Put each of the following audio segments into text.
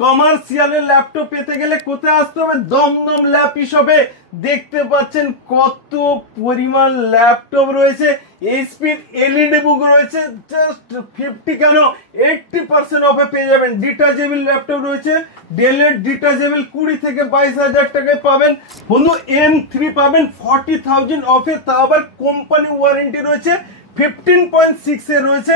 কমার্শিয়ালের laptop পেতে গেলে কোথায় আসতে হবে? দমদম ল্যাপটপ শপে। দেখতে পাচ্ছেন কত পরিমাণ ল্যাপটপ রয়েছে। এইচপির এলইডি বুক রয়েছে জাস্ট 50 কেন 80% অফে পেয়ে যাবেন। ডিটাচেবল ল্যাপটপ রয়েছে, ডেলের ডিটাচেবল 20 থেকে 22,000 টাকায় পাবেন বন্ধু। M3 পাবেন 40,000 অফে, তা আবার কোম্পানি ওয়ারেন্টি রয়েছে। 15.6 এ রয়েছে।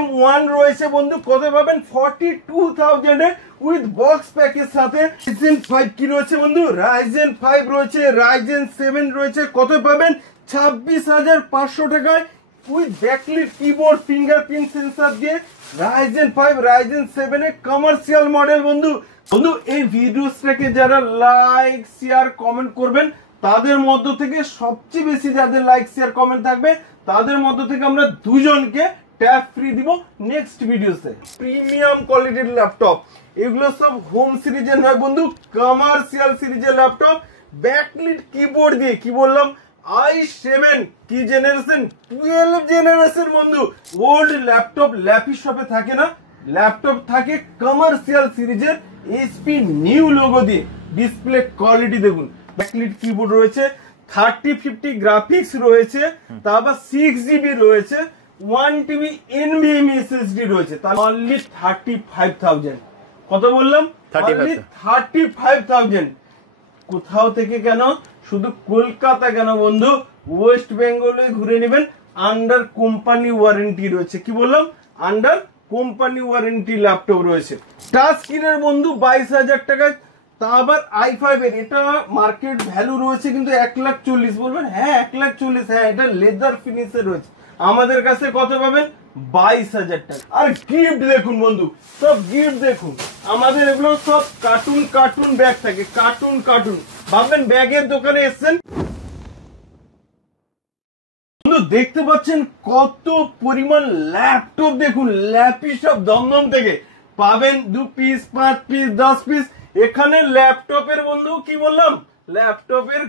M1 রয়েছে বন্ধু, কত পাবেন? 42,000 এ উইথ বক্স প্যাকের সাথে। Ryzen 5 কি রয়েছে বন্ধু? Ryzen 5 রয়েছে, Ryzen 7 রয়েছে, কত পাবেন? 26,500 টাকায় with backlit keyboard, fingerprint sensor দিয়ে। Ryzen 5 Ryzen 7 এর কমার্শিয়াল মডেল বন্ধু। এই ভিডিওসটাকে যারা লাইক শেয়ার কমেন্ট করবেন তাদের মধ্য থেকে সবচেয়ে বেশি যাদের লাইক শেয়ার কমেন্ট থাকবে তাদের মধ্য থেকে আমরা দুজনকে ট্যাব ফ্রি দিব নেক্সট ভিডিওতে। প্রিমিয়াম কোয়ালিটির ল্যাপটপ, এগুলো সব হোম সিরিজের নয় বন্ধু, কমার্শিয়াল সিরিজের ল্যাপটপ। ব্যাকলিট কিবোর্ড দিয়ে, কি বললাম, i7 কি জেনারেশন? 12 জেনারেশন বন্ধু। ওল্ড ল্যাপটপ ল্যাপি শপে থাকে না, ল্যাপটপ থাকে কমার্শিয়াল সিরিজের এইচপি নিউ লোগো দিয়ে। ডিসপ্লে কোয়ালিটি দেখুন, ব্যাকলিট কিবোর্ড রয়েছে, 3050 গ্রাফিক্স রয়েছে, তারপর 6GB রয়েছে, 1TB NVMe SSD রয়েছে। তার অনলি 35,000। কত বললাম? 35,000। কোথাও থেকে কেন, শুধু কলকাতা কেন বন্ধু, ওয়েস্ট বেঙ্গলে ঘুরে নেবেন। আন্ডার কোম্পানি ওয়ারেন্টি রয়েছে। কি বললাম? আন্ডার কোম্পানি ওয়ারেন্টি ল্যাপটপ রয়েছে। টাচ স্ক্রিনের বন্ধু 22,000 টাকায়, তা আবার i5 এর। এটা মার্কেট ভ্যালু রয়েছে কিন্তু 1,40,000। বলবেন হ্যাঁ 1,40,000, হ্যাঁ এটা লেদার ফিনিশে রয়েছে। আমাদের কাছে কত পাবেন? 22,000 টাকা। আর গিফট দেখুন বন্ধু, সব গিফট দেখুন। আমাদের এগুলো সব কার্টুন ব্যাগ থাকে, কার্টুন। ভাববেন ব্যাগের দোকানে এসছেন। বন্ধু দেখতে পাচ্ছেন কত পরিমাণ ল্যাপটপ, দেখুন ল্যাপি সব দমদম থেকে পাবেন 2 পিস, 5 পিস, 10 পিস। এখানে ল্যাপটপের বন্ধু কি বললাম, ল্যাপটপের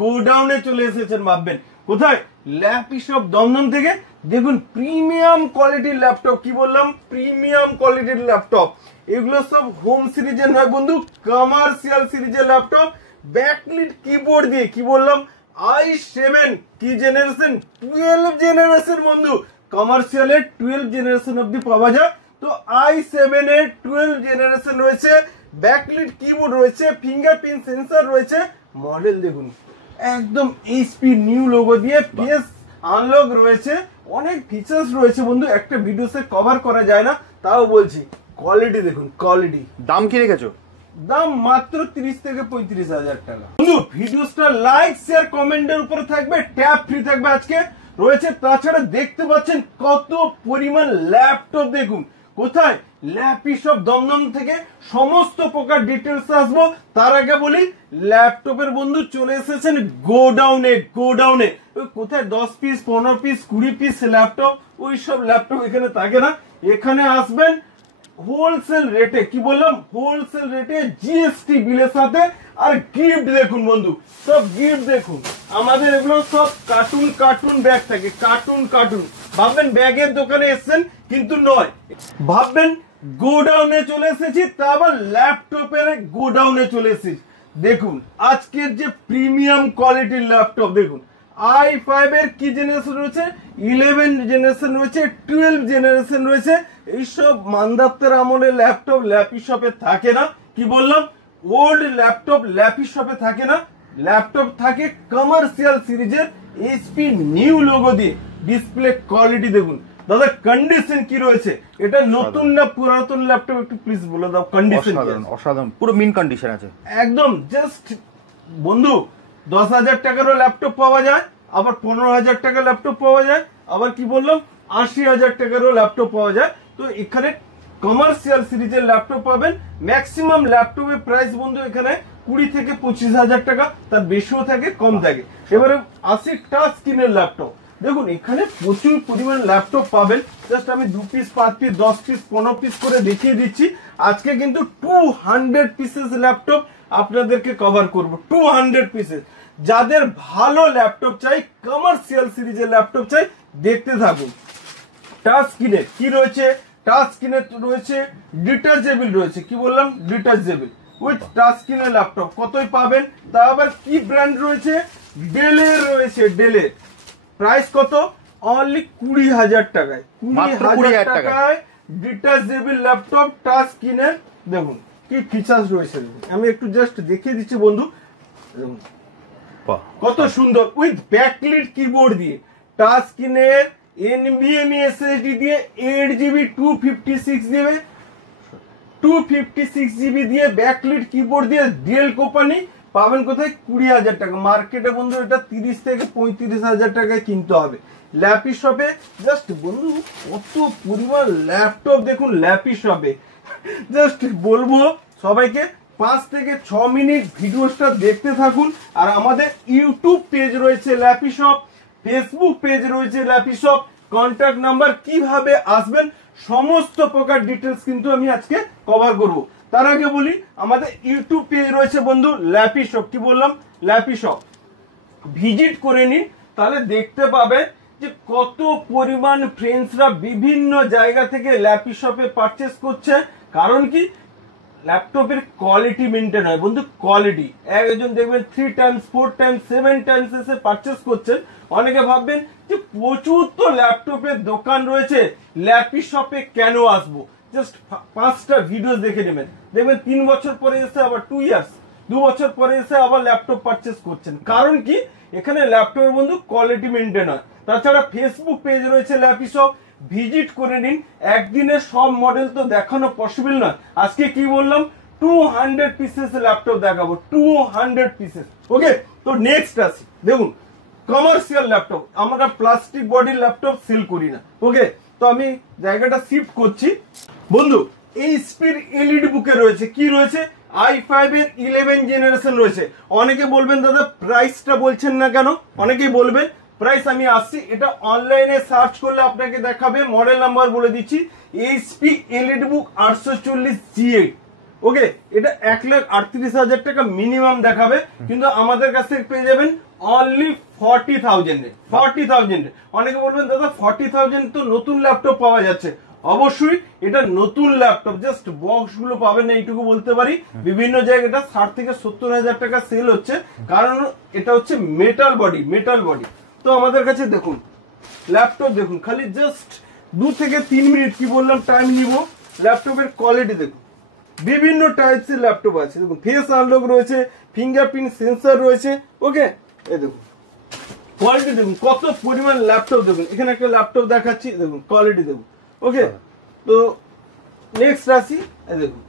গোডাউনে চলে এসেছেন। ভাববেন কোথায়? ল্যাপি সব দমদম থেকে। দেখুন প্রিমিয়াম কোয়ালিটির ল্যাপটপ, কি বললাম, প্রিমিয়াম কোয়ালিটির ল্যাপটপ। এগুলো সব হোম সিরিজের নয় বন্ধু, কমার্শিয়াল সিরিজের ল্যাপটপ। ব্যাকলিট কিবোর্ড দিয়ে, কি বললাম, i7 কি জেনারেশন? 12 জেনারেশন বন্ধু। কমার্শিয়ালের 12 জেনারেশন অব্দি পাওয়া যায়। তো i7 এর 12 জেনারেশন রয়েছে, ব্যাকলিট কিবোর্ড রয়েছে, ফিঙ্গারপ্রিন্ট সেন্সর রয়েছে। মডেল দেখুন একদম এইচপি নিউ লোগো দিয়ে, ফেস আনলক রয়েছে, অনেক ফিচার্স রয়েছে বন্ধু। একটা ভিডিওতে কভার করা যায় না, তাও বলছি। কোয়ালিটি দেখুন, কোয়ালিটি। দাম কি রেখেছো? দাম মাত্র 30 থেকে 35,000 টাকা বন্ধু। ভিডিওটা লাইক শেয়ার কমেন্টের উপরে থাকবে, ট্যাব ফ্রি থাকবে আজকে রয়েছে। তাছাড়া দেখতে পাচ্ছেন কত পরিমাণ ল্যাপটপ, দেখুন কোথায়? ল্যাপি শপ দমদম থেকে। সমস্ত প্রকার ডিটেলস আসবো, তার আগে বলি ল্যাপটপের বন্ধু চলে এসেছেন গোডাউনে। কোথায় 10 পিস, 15 পিস, 20 পিস ল্যাপটপ, ওই সব ল্যাপটপ এখানে থাকে না। এখানে আসবেন হোলসেল রেটে, কি বললাম, হোলসেল রেটে জিএসটি বিলের সাথে। আর গিফট দেখুন বন্ধু, সব গিফট দেখুন। আমাদের এগুলো সব কার্টুন ব্যাগ থাকে, কার্টুন। ভাববেন ব্যাগের দোকানে এসছেন, কিন্তু নয়। ভাববেন গোডাউনে চলে এসেছি, তা আবার ল্যাপটপের গোডাউনে চলে এসেছি। দেখুন আজকের যে প্রিমিয়াম কোয়ালিটির ল্যাপটপ, দেখুন i5 এর কি জেনারেশন রয়েছে? 11 জেনারেশন রয়েছে, 12 জেনারেশন রয়েছে। এইসব মানদাপ্তের আমলের ল্যাপটপ ল্যাপি শপে থাকে না। কি বললাম, ওল্ড ল্যাপটপ ল্যাপি শপে থাকে না, ল্যাপটপ থাকে কমার্শিয়াল সিরিজের এইচপি নিউ লোগো দিয়ে। ডিসপ্লে কোয়ালিটি দেখুন দাদা, কন্ডিশন কি রয়েছে? এটা নতুন না পুরাতন ল্যাপটপ? একটু প্লিজ বলে দাও কন্ডিশন। অসাধারণ, পুরো মিন কন্ডিশন আছে একদম। জাস্ট বন্ধু 10,000 টাকারও ল্যাপটপ পাওয়া যায়, আবার 15,000 টাকার ল্যাপটপ পাওয়া যায়, আবার কি বললাম 80,000 টাকারও ল্যাপটপ পাওয়া যায়। তো এখানে কমার্শিয়াল সিরিজের ল্যাপটপ পাবেন। ম্যাক্সিমাম ল্যাপটপের প্রাইস বন্ধু এখানে 20 থেকে 25,000 টাকা, তার বেশিও থাকে কম থাকে। এবারে 80 টাচ স্ক্রিনের ল্যাপটপ, দেখুন এখানে প্রচুর পরিমাণ ল্যাপটপ পাবেন। জাস্ট আমি 2 পিস, 5 পিস, 10 পিস, 15 পিস করে দেখিয়ে দিচ্ছি। আজকে কিন্তু 200 পিসেস ল্যাপটপ আপনাদেরকে কভার করব, 200 পিসেস। যাদের ভালো ল্যাপটপ চাই, কমার্শিয়াল সিরিজের ল্যাপটপ চাই, দেখতে থাকুন। টাচ স্ক্রিনে কি রয়েছে? টাচ স্ক্রিনে রয়েছে, ডিটাচেবল রয়েছে, কি বললাম ডিটাচেবল উইথ টাচ স্ক্রিনের ল্যাপটপ। কতই পাবেন? তা আবার কি ব্র্যান্ড রয়েছে? ডেলের রয়েছে, ডেলের। প্রাইস কত? অনলি 20,000 টাকায়। মাত্র 20,000 20,000 টাকায় ডিটাচেবল ল্যাপটপ টাচ স্ক্রিনের। দেখুন কি ফিচার্স রয়েছে, আমি একটু জাস্ট দেখিয়ে দিচ্ছি বন্ধু। দেখুন বাহ, কত সুন্দর, উইথ ব্যাকলিট কিবোর্ড দিয়ে, টাচ স্ক্রিনের NVMe SSD দিয়ে 8GB 256 দেবে, 256GB দিয়ে ব্যাকলিট কিবোর্ড দিয়ে ডেল কোম্পানি পাবেন কোথায়? 20,000 টাকা। মার্কেটে বন্ধু এটা 30 থেকে 35,000 টাকায় কিনতে হবে। ল্যাপি শপে জাস্ট বন্ধু কত পরিমাণ ল্যাপটপ দেখুন ল্যাপি শপে। জাস্ট বলবো সবাইকে 5 থেকে 6 মিনিট ভিডিওটা দেখতে থাকুন। আর আমাদের ইউটিউব পেজ রয়েছে ল্যাপি শপ, ফেসবুক পেজ রয়েছে ল্যাপি শপ। কন্ট্যাক্ট নাম্বার, কিভাবে আসবেন সমস্ত প্রকার ডিটেলস কিন্তু আমি আজকে কভার করব। তার আগে বলি আমাদের ইউটিউব পেজ রয়েছে বন্ধু ল্যাপি শপ, কি বললাম ল্যাপি শপ, ভিজিট করে নিন, তাহলে দেখতে পাবেন যে কত পরিমাণ ফ্রেন্ডসরা বিভিন্ন জায়গা থেকে ল্যাপি শপে পারচেস করছে। কারণ কি? ল্যাপটপের কোয়ালিটি মেনটেন হয় বন্ধু, কোয়ালিটি। একজন দেখবেন 3 টাইমস 4 টাইমস 7 টাইমস এসে পারচেস করছেন। অনেকে ভাববেন যে প্রচুর তো ল্যাপটপের দোকান রয়েছে, ল্যাপি শপে কেন আসবো? জাস্ট 5টা ভিডিও দেখে নেবেন, দেখবেন 3 বছর পরে এসে আবার 2 ইয়ার্স, 2 বছর পরে এসে আবার ল্যাপটপ পারচেস করছেন। কারণ কি? এখানে ল্যাপটপের বন্ধু কোয়ালিটি মেনটেন হয়। তাছাড়া ফেসবুক পেজ রয়েছে ল্যাপি শপ, ভিজিট করে নিন। একদিনে সব মডেল তো দেখানো পসিবল না। আজকে কি বললাম, 200 পিসেস ল্যাপটপ দেখাবো, 200 পিসেস। ওকে, তো নেক্সট আসি। দেখুন কমার্শিয়াল ল্যাপটপ, আমরা প্লাস্টিক বডির ল্যাপটপ সেল করি না। ওকে, তো আমি জায়গাটা শিফট করছি বন্ধু। এই স্পিড এলইডি বুকে রয়েছে, কি রয়েছে? i5 এর 11 জেনারেশন রয়েছে। অনেকে বলবেন দাদা প্রাইসটা বলছেন না কেন? অনেকেই বলবেন প্রাইস আমি আসছি, এটা অনলাইনে সার্চ করলে আপনাকে দেখাবে। মডেল নাম্বার বলে দিচ্ছি, এইচপি এলইডি বুক 840 G8। ওকে, এটা 1,38,000 টাকা মিনিমাম দেখাবে, কিন্তু আমাদের কাছ থেকে পেয়ে যাবেন অনলি 40,000। অনেকে বলবেন দাদা 40,000 তো নতুন ল্যাপটপ পাওয়া যাচ্ছে। অবশ্যই এটা নতুন ল্যাপটপ, জাস্ট বক্স গুলো পাবেন না এইটুকু বলতে পারি। বিভিন্ন জায়গায় এটা 60 থেকে 70,000 টাকা সেল হচ্ছে, কারণ এটা হচ্ছে মেটাল বডি, মেটাল বডি। তো আমাদের কাছে দেখুন ল্যাপটপ, দেখুন খালি জাস্ট 2 থেকে 3 মিনিট কি বললাম টাইম নিব। ল্যাপটপের কোয়ালিটি দেখুন, বিভিন্ন টাইপসের ল্যাপটপ আছে। দেখুন ফেস আনলক রয়েছে, ফিঙ্গারপ্রিন্ট সেন্সর রয়েছে। ওকে, এই দেখুন কোয়ালিটি দেখুন কত পরিমাণ ল্যাপটপ। দেখুন এখানে একটা ল্যাপটপ দেখাচ্ছি, দেখুন কোয়ালিটি দেখুন। ওকে, তো নেক্সট আসি। এই দেখুন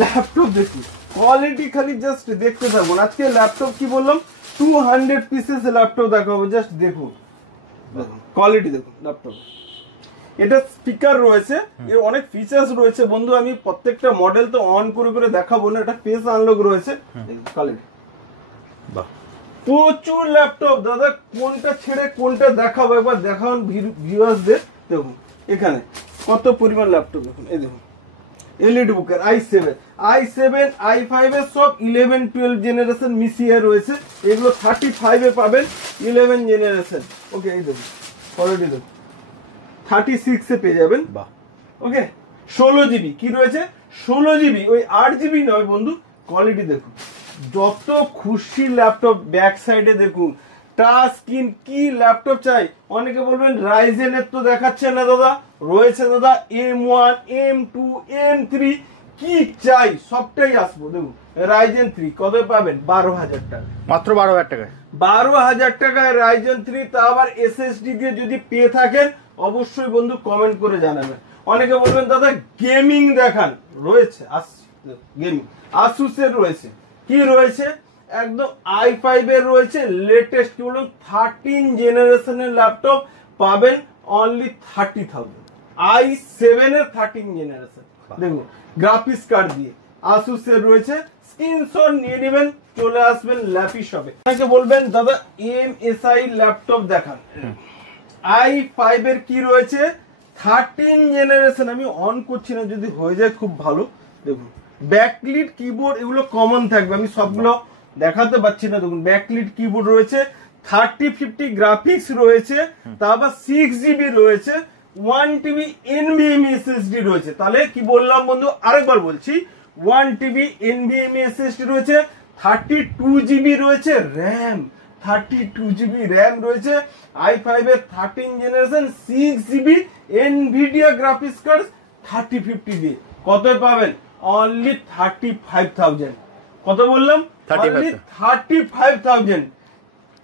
ল্যাপটপ দেখুন কোয়ালিটি, খালি জাস্ট দেখতে থাকুন। আজকে ল্যাপটপ কি বললাম 200 পিসেস ল্যাপটপ দেখাবো, জাস্ট দেখুন কোয়ালিটি দেখুন ল্যাপটপ। এটা স্পিকার রয়েছে, এর অনেক ফিচার্স রয়েছে বন্ধু। আমি প্রত্যেকটা মডেল তো অন করে করে দেখাবো না, এটা ফেস আনলক রয়েছে। কোয়ালিটি বাহ, প্রচুর ল্যাপটপ দাদা, কোনটা ছেড়ে কোনটা দেখাবো একবার দেখান ভিউয়ার্সদের। দেখুন এখানে কত পরিমাণ ল্যাপটপ দেখুন। এই দেখুন এলইডি বুকের i7 i5 এর সব 11 12 জেনারেশন মিশিয়ে রয়েছে। এগুলো 35 এ পাবেন 11 জেনারেশন। ওকে, এই দেখুন কোয়ালিটি দেখুন 36 এ পেয়ে যাবেন। বাহ, ওকে, 16GB কি রয়েছে? 16GB, ওই 8GB নয় বন্ধু। কোয়ালিটি দেখুন, যত খুশি ল্যাপটপ। ব্যাক সাইডে দেখুন টাচ স্ক্রিন, কি ল্যাপটপ চাই? অনেকে বলবেন রাইজেন এর তো দেখাচ্ছে না দাদা, রয়েছে দাদা M1 M2 M3, কি চাই সবটাই আসবো। দেখুন রাইজেন 3 কত পাবেন? 12,000 টাকা, মাত্র 12,000 টাকায়। 12,000 টাকায় রাইজেন 3, তা আবার এসএসডি দিয়ে যদি পেয়ে থাকেন অবশ্যই বন্ধু কমেন্ট করে জানাবেন। অনেকে বলবেন দাদা গেমিং দেখান, রয়েছে গেমিং আসুসের রয়েছে, কি রয়েছে? একদম i5 এর রয়েছে লেটেস্ট, কি বলুন 13 জেনারেশনের ল্যাপটপ পাবেন অনলি 30,000। i7 এর 13 জেনারেশন দেখুন গ্রাফিক্স কার্ড দিয়ে আসুস এর রয়েছে। স্ক্রিনশট নিয়ে নেবেন, চলে আসবেন ল্যাপি শপে। আপনাকে বলবেন দাদা MSI ল্যাপটপ দেখান। i5 এর কি রয়েছে? 13 জেনারেশন। আমি অন করছি না, যদি হয়ে যায় খুব ভালো। দেখুন ব্যাকলিট কিবোর্ড, এগুলো কমন থাকবে, আমি সবগুলো দেখাতে পাচ্ছি না। দেখুন ব্যাকলিট কিবোর্ড রয়েছে, 3050 গ্রাফিক্স রয়েছে, তারপর 6GB রয়েছে 1 TB NVMe SSD রয়েছে। তাহলে কি বললাম বন্ধু, আরেকবার বলছি, 1 TB NVMe SSD রয়েছে, 32 GB রয়েছে র্যাম, 32 GB র্যাম রয়েছে, i5 এর 13 generation 6 GB NVIDIA graphics card 3050 দিয়ে কতই পাবেন? অনলি 35,000। কত বললাম? 35,000।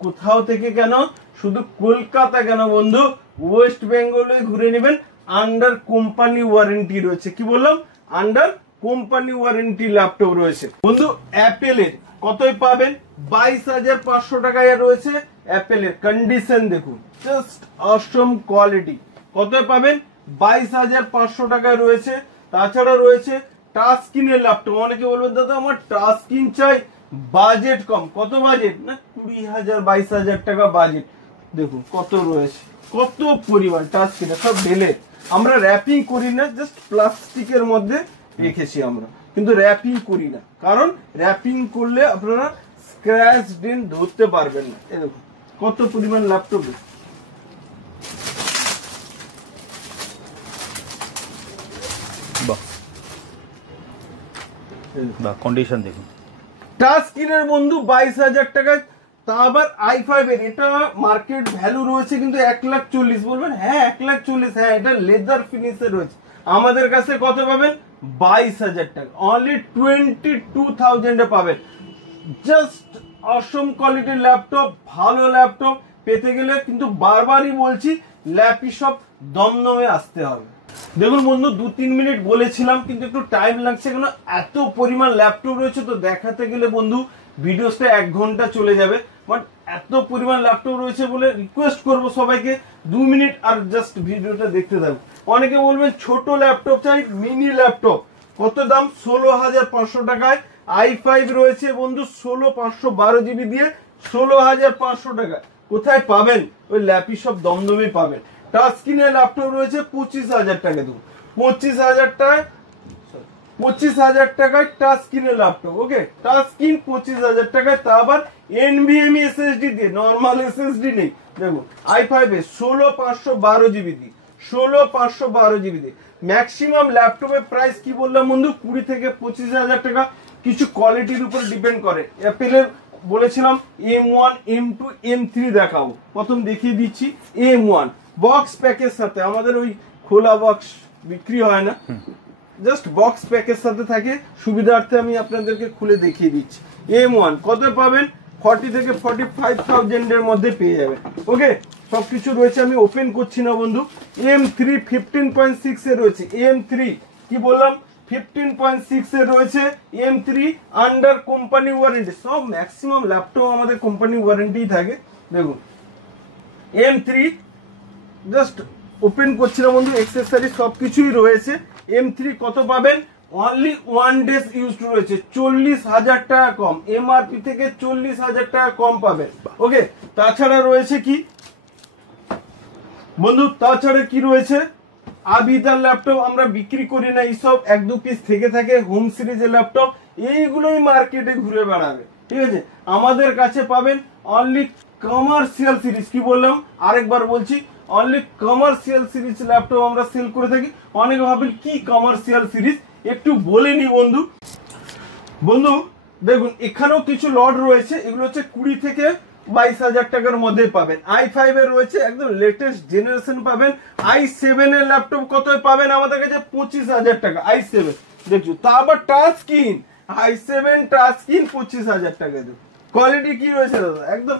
কোথাও থেকে কেন, শুধু কলকাতা কেন বন্ধু, ওয়েস্ট বেঙ্গলে ঘুরে নেবেন। আন্ডার কোম্পানি ওয়ারেন্টি রয়েছে। কি বললাম? আন্ডার কোম্পানি ওয়ারেন্টি ল্যাপটপ রয়েছে বন্ধু। অ্যাপেলের কতই পাবেন? 22,500 টাকায় রয়েছে। অ্যাপেলের কন্ডিশন দেখুন, জাস্ট অসম কোয়ালিটি। কতই পাবেন? 22,500 টাকায় রয়েছে। তাছাড়া রয়েছে টাচ স্ক্রিনের ল্যাপটপ। অনেকে বলবেন দাদা আমার টাচ স্ক্রিন চাই, বাজেট কম। কত বাজেট? না 20,000 22,000 টাকা বাজেট। দেখুন কত রয়েছে, কত পরিমাণ টাচ স্ক্রিন। সব ঢেলে আমরা র্যাপিং করি না, জাস্ট প্লাস্টিকের মধ্যে রেখেছি আমরা, কিন্তু র্যাপিং করি না। কারণ র্যাপিং করলে আপনারা স্ক্র্যাচ ডেন্ট ধরতে পারবেন না। এই দেখুন কত পরিমাণ ল্যাপটপ। কন্ডিশন দেখুন। টাচ স্ক্রিনের বন্ধু 22,000 টাকায়, তা আবার i5 এর। এটা মার্কেট ভ্যালু রয়েছে কিন্তু 1,40,000। বলবেন হ্যাঁ 1,40,000, হ্যাঁ এটা লেদার ফিনিশে রয়েছে। আমাদের কাছে কত পাবেন? 22,000 টাকা, অনলি 22,000 এ পাবেন। জাস্ট অসম কোয়ালিটির ল্যাপটপ, ভালো ল্যাপটপ পেতে গেলে কিন্তু বারবারই বলছি ল্যাপটপ দমদমে আসতে হবে। দেখুন বন্ধু 2-3 মিনিট বলেছিলাম, কিন্তু একটু টাইম লাগছে, কেন এত পরিমাণ ল্যাপটপ রয়েছে তো দেখাতে গেলে বন্ধু ভিডিওসটা 1 ঘন্টা চলে যাবে। বাট এত পরিমাণ ল্যাপটপ রয়েছে বলে রিকোয়েস্ট করব সবাইকে 2 মিনিট আর জাস্ট ভিডিওটা দেখতে থাকুন। অনেকে বলবেন ছোট ল্যাপটপ চাই, মিনি ল্যাপটপ। কত দাম? 16,500 টাকায় i5 রয়েছে বন্ধু, 16,512 GB দিয়ে 16,500 টাকা। কোথায় পাবেন? ওই ল্যাপটপ দমদমে পাবেন। টাচ স্ক্রিনের ল্যাপটপ রয়েছে 25,000 টাকা। দেখুন 25,000 টাকায়, 25,000 টাকায় টাচ স্ক্রিনের ল্যাপটপ। ওকে, টাচ স্ক্রিন 25,000 টাকায়, তা আবার NVMe SSD দিয়ে, নর্মাল SSD নেই। দেখুন i5 এ 16,512 GB দিয়ে, 16,512 GB দিয়ে। ম্যাক্সিমাম ল্যাপটপের প্রাইস কি বললাম বন্ধু, 20 থেকে 25,000 টাকা। কিছু কোয়ালিটির উপর ডিপেন্ড করে। অ্যাপেলের বলেছিলাম M1 M2 M3 দেখাবো, প্রথম দেখিয়ে দিচ্ছি M1 বক্স প্যাকের সাথে। আমাদের ওই খোলা বক্স বিক্রি হয় না, জাস্ট বক্স প্যাকের সাথে থাকে, সুবিধার্থে আমি আপনাদেরকে খুলে দেখিয়ে দিচ্ছি। M1 কত পাবেন? 40 থেকে 45,000 এর মধ্যে পেয়ে যাবেন। ওকে, সবকিছু রয়েছে, আমি ওপেন করছি না বন্ধু। M3 15.6 এর রয়েছে। M3 কি বললাম, 15.6 এর রয়েছে। M3 under company warranty. সব ম্যাক্সিমাম ল্যাপটপ আমাদের কোম্পানি ওয়ারেন্টি থাকে। দেখুন M3 জাস্ট ওপেন করছি না বন্ধু, এক্সেসরি সবকিছুই রয়েছে। M3 কত পাবেন? অনলি 1 ডেজ ইউজড রয়েছে, 40,000 টাকা কম, এমআরপি থেকে 40,000 টাকা কম পাবেন। ওকে, তাছাড়া রয়েছে কি বন্ধু, তাছাড়া কি রয়েছে? আবিদার ল্যাপটপ আমরা বিক্রি করি না, এইসব 1-2 পিস থেকে থাকে। হোম সিরিজের ল্যাপটপ এইগুলোই মার্কেটে ঘুরে বেড়াবে, ঠিক আছে। আমাদের কাছে পাবেন অনলি কমার্শিয়াল সিরিজ। কি বললাম আরেকবার বলছি, অনলি কমার্শিয়াল সিরিজ ল্যাপটপ আমরা সেল করে থাকি। অনেকে ভাবেন কি কমার্শিয়াল সিরিজ, একটু বলে নি বন্ধু। বন্ধু দেখুন এখানেও কিছু লট রয়েছে, এগুলো হচ্ছে 20 থেকে 22,000 টাকার মধ্যে পাবেন। i5 এর রয়েছে, একদম লেটেস্ট জেনারেশন পাবেন। i7 এর ল্যাপটপ কত পাবেন আমাদের কাছে? 25,000 টাকা i7 দেখছো। তা আবার touch screen, i7 touch screen 25,000 টাকা। দেখুন কোয়ালিটি কি রয়েছে দাদা, একদম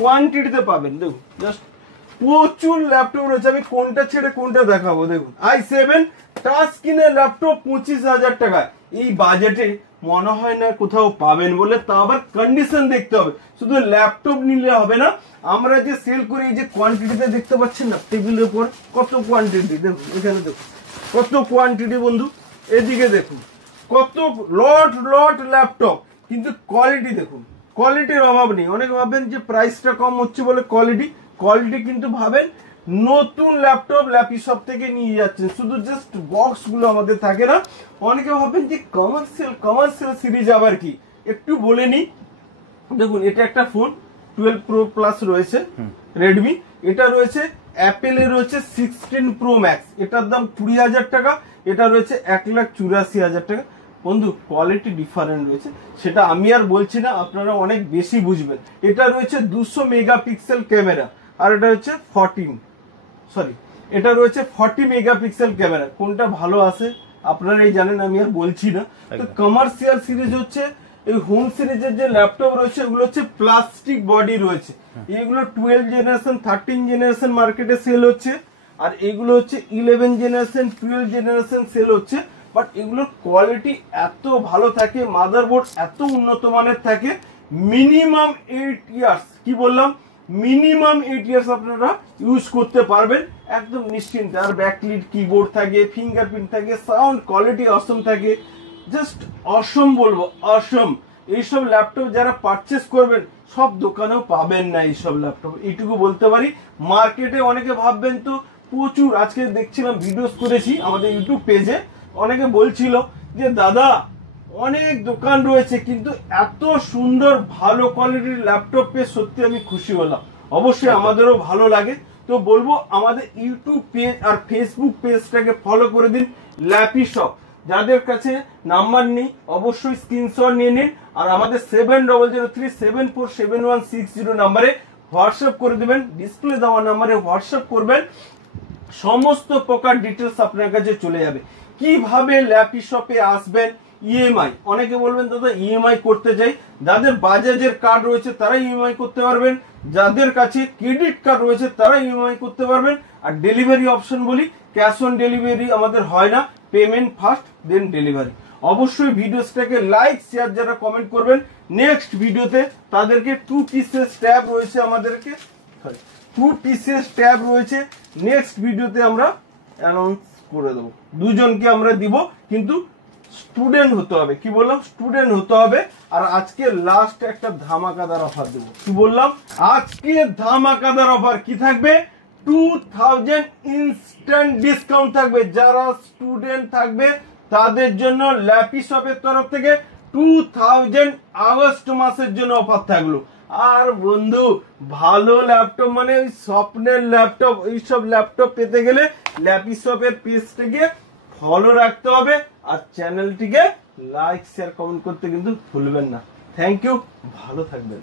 কোয়ান্টিটিতে পাবেন। দেখুন জাস্ট প্রচুর ল্যাপটপ রয়েছে, আমি কোনটা ছেড়ে কোনটা দেখাবো। দেখুন i7 টাচ স্ক্রিনের ল্যাপটপ 25,000 টাকা। এই বাজেটে মনে হয় না কোথাও পাবেন বলে। তা আবার কন্ডিশন দেখতে হবে, শুধু ল্যাপটপ নিলে হবে না। আমরা যে সেল করি, এই যে কোয়ান্টিটিতে দেখতে পাচ্ছেন না টেবিলের উপর কত কোয়ান্টিটি। দেখুন এখানে দেখুন কত কোয়ান্টিটি বন্ধু, এদিকে দেখুন কত লট লট ল্যাপটপ, কিন্তু কোয়ালিটি দেখুন, কোয়ালিটির অভাব নেই। অনেকে ভাবেন যে প্রাইসটা কম হচ্ছে বলে কোয়ালিটি কিন্তু ভাবেন নতুন ল্যাপটপ ল্যাপটপ থেকে নিয়ে যাচ্ছেন, শুধু জাস্ট বক্স গুলো আমাদের থাকে না। অনেকে ভাবেন যে কমার্শিয়াল সিরিজ আবার কি, একটু বলে নি। দেখুন এটা একটা ফোন 12 Pro Plus রয়েছে রেডমি, এটা রয়েছে অ্যাপেলের রয়েছে 16 প্রো ম্যাক্স, এটার দাম 20,000 টাকা, এটা রয়েছে 1,84,000 টাকা। বন্ধু কোয়ালিটি ডিফারেন্ট রয়েছে, সেটা আমি আর বলছি না, আপনারা অনেক বেশি বুঝবেন। এটা রয়েছে 200 মেগাপিক্সেল ক্যামেরা, আর এটা হচ্ছে 40 মেগাপিক্সেল ক্যামেরা। কোনটা ভালো আছে আপনারাই জানেন, আমি আর বলছি না। তো কমার্শিয়াল সিরিজ হচ্ছে এই হোম সিরিজের যে ল্যাপটপ রয়েছে ওগুলো হচ্ছে প্লাস্টিক বডি রয়েছে, এগুলো 12 জেনারেশন 13 জেনারেশন মার্কেটে সেল হচ্ছে, আর এগুলো হচ্ছে 11 জেনারেশন 12 জেনারেশন সেল হচ্ছে। বাট এগুলোর কোয়ালিটি এত ভালো থাকে, মাদারবোর্ড এত উন্নত মানের থাকে, মিনিমাম 8 ইয়ার্স, কি বললাম, মিনিমাম 8 ইয়ার্স আপনারা ইউজ করতে পারবেন একদম নিশ্চিন্তে। আর ব্যাকলিট কিবোর্ড থাকে, ফিঙ্গারপ্রিন্ট থাকে, সাউন্ড কোয়ালিটি অসম থাকে, জাস্ট অসম বলবো, অসম। এইসব ল্যাপটপ যারা পারচেস করবেন সব দোকানেও পাবেন না এইসব ল্যাপটপ, এইটুকু বলতে পারি। মার্কেটে অনেকে ভাববেন তো প্রচুর, আজকে দেখছিলাম ভিডিওস করেছি আমাদের ইউটিউব পেজে, অনেকে বলছিল যে দাদা অনেক দোকান রয়েছে কিন্তু এত সুন্দর ভালো কোয়ালিটির ল্যাপটপ পেয়ে সত্যি আমি খুশি হলাম। অবশ্যই আমাদেরও ভালো লাগে। তো বলবো আমাদের ইউটিউব পেজ আর ফেসবুক পেজটাকে ফলো করে দিন, ল্যাপি শপ। যাদের কাছে নাম্বার নেই অবশ্যই স্ক্রিনশট নিয়ে নিন, আর আমাদের 7003747160 নাম্বারে হোয়াটসঅ্যাপ করে দেবেন, ডিসপ্লে দেওয়া নাম্বারে হোয়াটসঅ্যাপ করবেন, সমস্ত প্রকার ডিটেলস আপনার কাছে চলে যাবে। কিভাবে ল্যাপি শপে আসবেন, ইএমআই, অনেকে বলবেন দাদা ইএমআই করতে চাই, যাদের বাজাজের কার্ড রয়েছে তারা ইএমআই করতে পারবেন, যাদের কাছে ক্রেডিট কার্ড রয়েছে তারা ইএমআই করতে পারবেন। আর ডেলিভারি অপশন বলি, ক্যাশ অন ডেলিভারি আমাদের হয় না, পেমেন্ট ফার্স্ট দেন ডেলিভারি। অবশ্যই ভিডিওসটাকে লাইক শেয়ার যারা কমেন্ট করবেন, নেক্সট ভিডিওতে তাদেরকে 2 পিসেস ট্যাব রয়েছে, আমাদেরকে 2 পিসেস ট্যাব রয়েছে, নেক্সট ভিডিওতে আমরা অ্যানাউন্স করে দেবো। দুজনকে আমরা দিব, কিন্তু স্টুডেন্ট হতে হবে, কি বললাম, স্টুডেন্ট হতে হবে। আর আজকে লাস্ট একটা ধামাকাদার অফার দেবো, কি বললাম, আজকে ধামাকাদার অফার কি থাকবে, 2000 ইনস্ট্যান্ট ডিসকাউন্ট থাকবে। যারা স্টুডেন্ট থাকবে তাদের জন্য ল্যাপি শপের তরফ থেকে 2000 আগস্ট মাসের জন্য অফার থাকলো। আর বন্ধু ভালো ল্যাপটপ মানে ওই স্বপ্নের ল্যাপটপ, এইসব ল্যাপটপ পেতে গেলে ল্যাপি শপের পেজটাকে ফলো রাখতে হবে, আর চ্যানেলটিকে লাইক শেয়ার কমেন্ট করতে কিন্তু ভুলবেন না। থ্যাংক ইউ, ভালো থাকবেন।